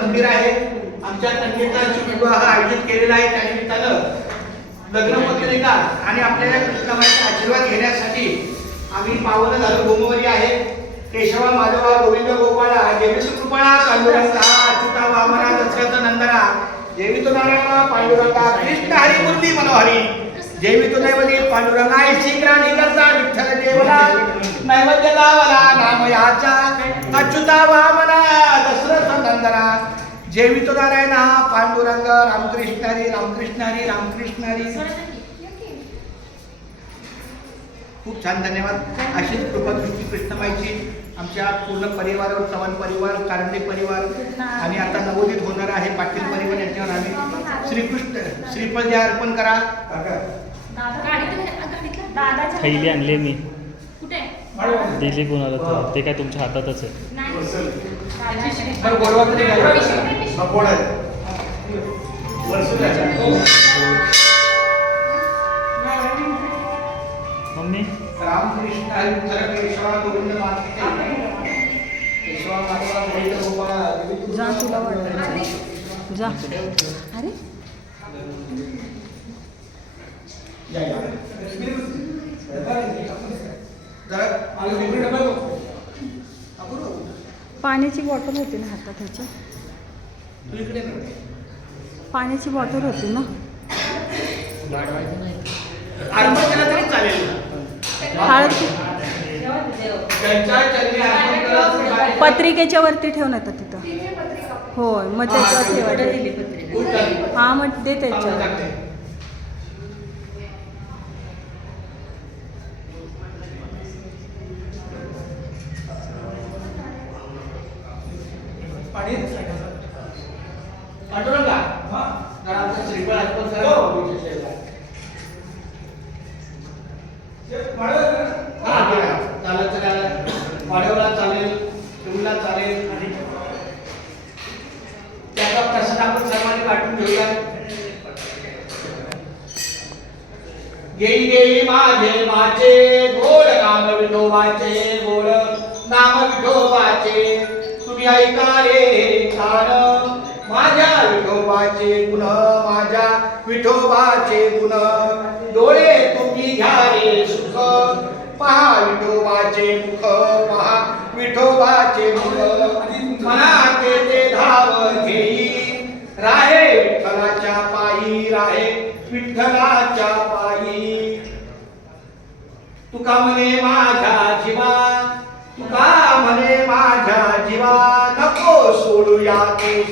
मंदिर आहे. आमच्या कन्येचा विवाह आयोजित केलेला आहे. त्या निमित्तानं लग्न पत्रिका आणि आपल्याला कृष्णाबाईचा आशीर्वाद घेण्यासाठी आम्ही पावन झालो. गोमवरी आहे. केशवा माधवा गोविंद गोपाळा देवी कृपळा पांडुरंगा अच्युता वामना दशरथ नंदना देवी तो नारायण पांडुरंगा कृष्ण हरी मुरली मनोहरी देवी तो नैवली पांडुरंगा श्रीग्राणी करता विठ्ठल देवला नैवेद्य लावला नाम याचा अच्युता वामना दशरथ नंदना देवी तो नारायण पांडुरंग रामकृष्ण हरी रामकृष्ण हरी रामकृष्ण हरी. खूप छान धन्यवाद. अशीच कृपादृष्टी कृष्णबाईची आमच्या पूर्ण परिवारावर, चव्हाण परिवार, कारंडे परिवार आणि आता नवोदित होणार आहे पाटील परिवार यांच्यावर आम्ही श्रीकृष्ण श्रीफळ द्या अर्पण करा. थैली आणले मी दिली कोणाला तर ते काय तुमच्या हातातच आहे. मम्मी रामकृष्ण हरी विठ्ठल केशवा गोविंद केशवा माधवा गोविंद गोपाळ जा तुला वाटायचं जा. अरे पाण्याची बॉटल होती ना हातात ह्याची. पाण्याची बॉटल होती ना. अर्पण केला तरी चालेल. पत्रिकेच्या वरती ठेवून येतात तिथं. होय मग त्याच्यावर ठेवायचं. हा मग दे त्याच्यावर. पांडुरंगा आमचा श्रीफळ अर्पण करा. वाढवला चालेल, ठेवला चालेल आणि त्याचा प्रसाद आपण सर्वांनी वाटून घेऊया. गेली गेली माझे माझे गोड नाम विठोबाचे गोड नाम विठोबाचे तुम्ही ऐका रे कान माझ्या विठोबाचे गुण माझ्या विठोबाचे गुण डोळे तुम्ही घ्या रे सुख पहा विठोबाचे मुख पहा विठोबाचे मुख मनात ते धाव घेई राहे विठ्ठलाच्या पायी राहे विठ्ठलाच्या पायी. तुका म्हणे माझ्या जीवा तुका म्हणे माझ्या जीवा नको सोडूया केश